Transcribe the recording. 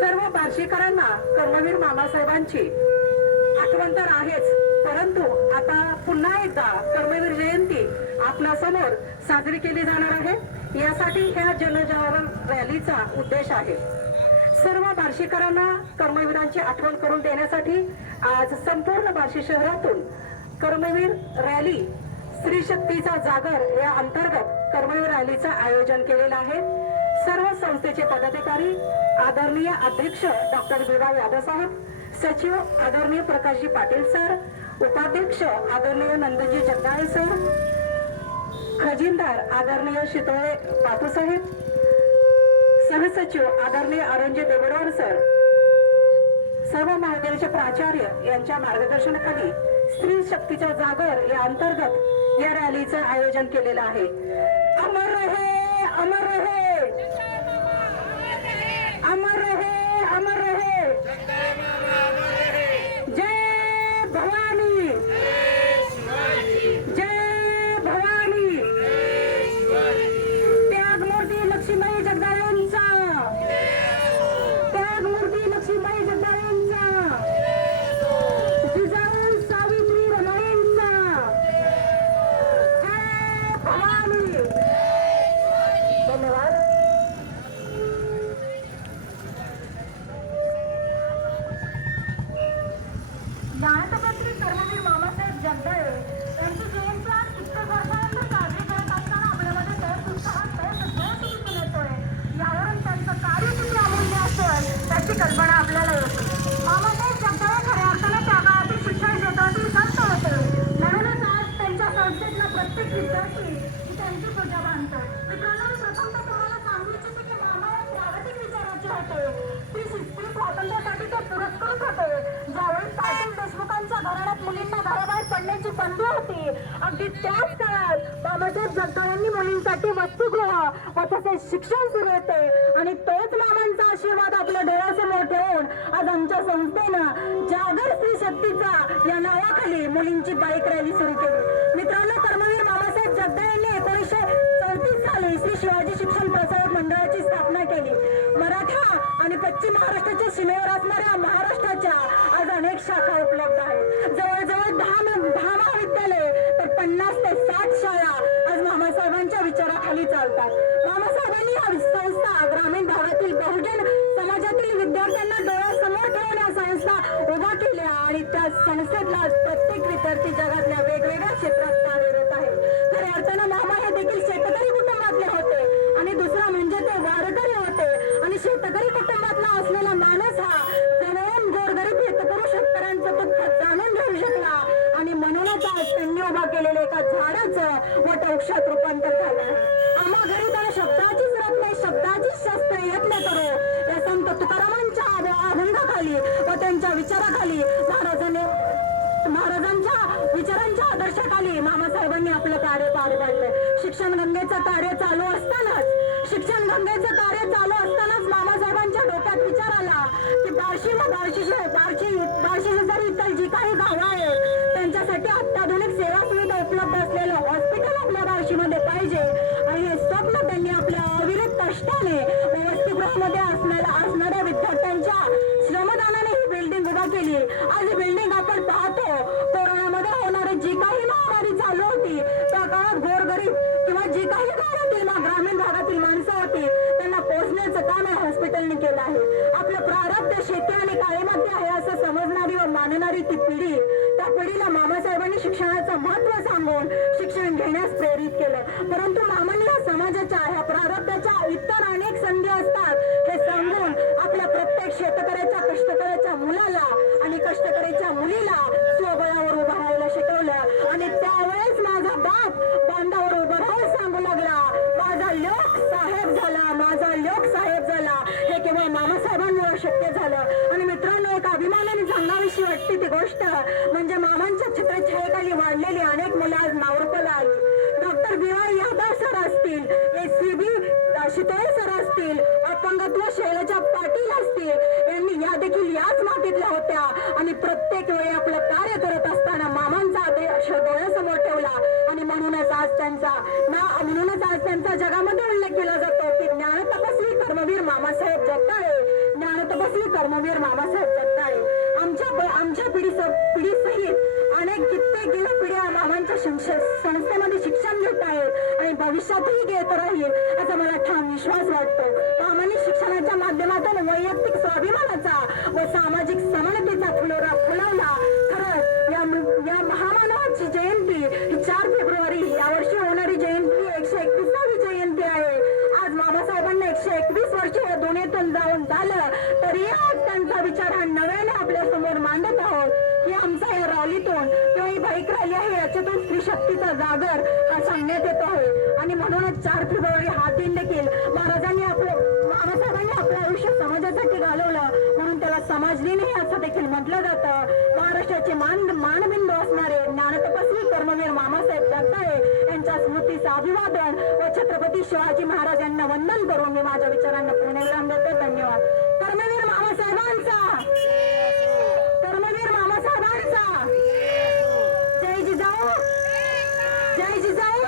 सर्व बार्शीकरांना कर्मवीर मामासाहेबांची आठवण तर आहेच परंतु आता पुन्हा एकदा कर्मवीर जयंती आपल्यासमोर साजरी केली जाणार आहे. यासाठी ह्या जनजागरण रॅलीचा उद्देश आहे. सर्व बार्शीकरांना कर्मवीरांची आठवण करून देण्यासाठी आज संपूर्ण बार्शी शहरातून कर्मवीर रॅली स्त्री शक्तीचा जागर या अंतर्गत कर्मवीर रॅलीचं आयोजन केलेलं आहे. सर्व संस्थेचे पदाधिकारी आदरणीय अध्यक्ष डॉक्टर विभा यादव साहेब सचिव आदरणीय प्रकाशजी पाटील सर उपाध्यक्ष आदरणीय नंदजी जगदाळे सर खजिनदार आदरणीय शितोळे पातू साहेब सहसचिव आदरणीय अरुणजी देवडवार सर सर्व महाविद्यालयाचे प्राचार्य यांच्या मार्गदर्शनाखाली स्त्री शक्तीचा जागर या अंतर्गत या रॅलीचं आयोजन केलेलं आहे. अमर रहे अमर रहे! जय पडण्याची संधी होती. अगदी त्याच काळात बाबासाहेब जगदाळांनी मुलींसाठी वसतिगृह व तसेच शिक्षण सुरू होते. आणि तोच मामांचा आशीर्वाद आपल्या डोळ्यासमोर ठेवून आज आमच्या संस्थेनं जागर स्त्री शक्तीचा या नावाखाली मुलींची बाईक रॅली सुरू केली. मित्रांनो कर्मवीर मामा जगदाळे यांनी एकोणीसशे चौतीस साली श्री शिवाजी शिक्षण प्रसारक मंडळाची स्थापना केली. मराठा आणि पश्चिम महाराष्ट्राच्या सीमेवर असणाऱ्या महाराष्ट्राच्या आज अनेक शाखा उपलब्ध आहेत. जवळजवळ दहा दहा महाविद्यालय तर पन्नास ते साठ शाळा आज मामासाहेबांच्या विचाराखाली चालतात. मामासाहेबांनी हा संस्था ग्रामीण भागातील बहुजन समाजातील विद्यार्थ्यांना डोळ्यासमोर ठेवून या संस्था उभा केल्या आणि त्या संस्थेतला प्रत्येक विद्यार्थी जगातल्या वेगवेगळ्या क्षेत्रात कार्यरत तर अर्चना मामा हे देखील शेतकरी कुटुंबातले होते. आणि दुसरा म्हणजे ते वारकरी होते. आणि शेतकरी कुटुंबातला असलेला माणूस हा जवळून गोरगरीब शेतकरी शेतकऱ्यांचं दुःख जाणून घेऊ शकला. आणि म्हणूनच आज त्यांनी उभा केलेलं एका झाडाचं वटवृक्षात रूपांतर झालं. आम्हा घरी तर शब्दाचीच रत्ने शब्दाचीच शस्त्र यत्न करू. या संत तुकारामांच्या अभंगाखाली व त्यांच्या विचाराखाली महाराजांनी महाराजांच्या विचारांच्या मामासाहेबांनी आपलं कार्य पार पाडलं. शिक्षण गंगेचं कार्य चालू असतानाच शिक्षण गंगेचं कार्य चालू असतानाच मामासाहेबांच्या डोक्यात विचार आला की बार्शी व बार्शी बार्शी बार्शी शेजारी इतर जी काही गावं आहेत त्यांच्यासाठी अत्याधुनिक सेवा सुविधा उपलब्ध असलेलं हॉस्पिटल आपल्या बार्शीमध्ये पाहिजे. आणि हे स्वप्न त्यांनी आपल्या अविरत कष्टाने वसतिगृहामध्ये असणाऱ्या असणाऱ्या विद्यार्थ्यांच्या श्रमदानाने ही बिल्डिंग उभा केली. आज बिल्डिंग आपण पाहतो कोरोनामध्ये होणारी जी काही महामारी चालू होती त्या काळात गोरगरीब किंवा जी काही गावातील ग्रामीण भागातील माणसं होती त्यांना पोहोचण्याचं काम या हॉस्पिटलने केलं आहे. आपलं प्रारब्ध शेती आणि काळेमध्ये आहे असं समजणारी व मानणारी ती पिढी त्या पिढीला मामासाहेबांनी शिक्षणाचं महत्त्व सांगून शिक्षण घेण्यास प्रेरित केलं. परंतु मामांनी या समाजाच्या ह्या प्रारब्धाच्या इतर अनेक संधी असतात हे सांगून आपल्या प्रत्येक शेतकऱ्याच्या कष्टकऱ्याच्या मुलाला आणि कष्टकऱ्याच्या मुलीला स्वबळावर उभं राहायला शिकवलं. आणि त्यावेळेस माझा बाप बांधावर हे मामासाहेबांमुळे शक्य झालं. आणि मित्रांनो एक अभिमानाने सांगावीशी वाटते ती गोष्ट. म्हणजे मामांच्या चित्रछायेखाली वाढलेली अनेक मुलं आज नावरूपाला आली doctor B Y Yadav sir असतील S C B Shitole sir असतील अपंगत्व शैलजा पाटील असतील यांनी या देखील याच मातीतल्या होत्या. आणि प्रत्येक वेळी आपलं कार्य करत असताना मामांचा आदर्श डोळ्यासमोर म्हणूनच आज त्यांचा ना म्हणूनच आज त्यांचा जगामध्ये उल्लेख केला जातो की ज्ञान तपस्वी कर्मवीर मामासाहेब जगताळे ज्ञान तपस्वी कर्मवीर मामासाहेब जगताळे आमच्या आमच्या पिढी पिढी सहित अनेक कित्येक गेल्या पिढ्या मामांच्या शिक्ष- संस्थेमध्ये शिक्षण घेत आहेत आणि भविष्यातही घेत राहील असा मला ठाम विश्वास वाटतो. मामांनी शिक्षणाच्या माध्यमातून वैयक्तिक स्वाभिमानाचा व सामाजिक समानतेचा फुलोरा फुलवला खरं या या महामानवाची जयंती ही चार फेब्रुवारी यावर्षी होणारी जयंती एकशे एकविसावी जयंती आहे आज मामासाहेबांना एकशे एकवीस वर्ष या दोन्हीतून जाऊन झालं तरी आज त्यांचा विचार हा नव्याने आपल्यासमोर मांडत आहोत. की आमचा या रॅलीतून. किंवा ही बाईक रॅली आहे याच्यातून स्त्री शक्तीचा जागर हा सांगण्यात येत आहे. आणि म्हणूनच चार फेब्रुवारी हा दिन देखील महाराजांनी आपलं बाबासाहेबांनी आपलं आयुष्य समाजासाठी घालवलं. म्हणून त्याला समाज दिनही असं देखील म्हटलं जातं. महाराष्ट्राचे मान मानबिंदू असणारे ज्ञानतपस्वी कर्मवीर मामासाहेब जगताळे यांच्या अभिवादन व छत्रपती शिवाजी महाराज यांना वंदन करून मी माझ्या विचारांना पूर्णविराम देते धन्यवाद. कर्मवीर मामासाहेबांचा कर्मवीर मामासाहेबांचा जय जिजाऊ. जय जिजाऊ.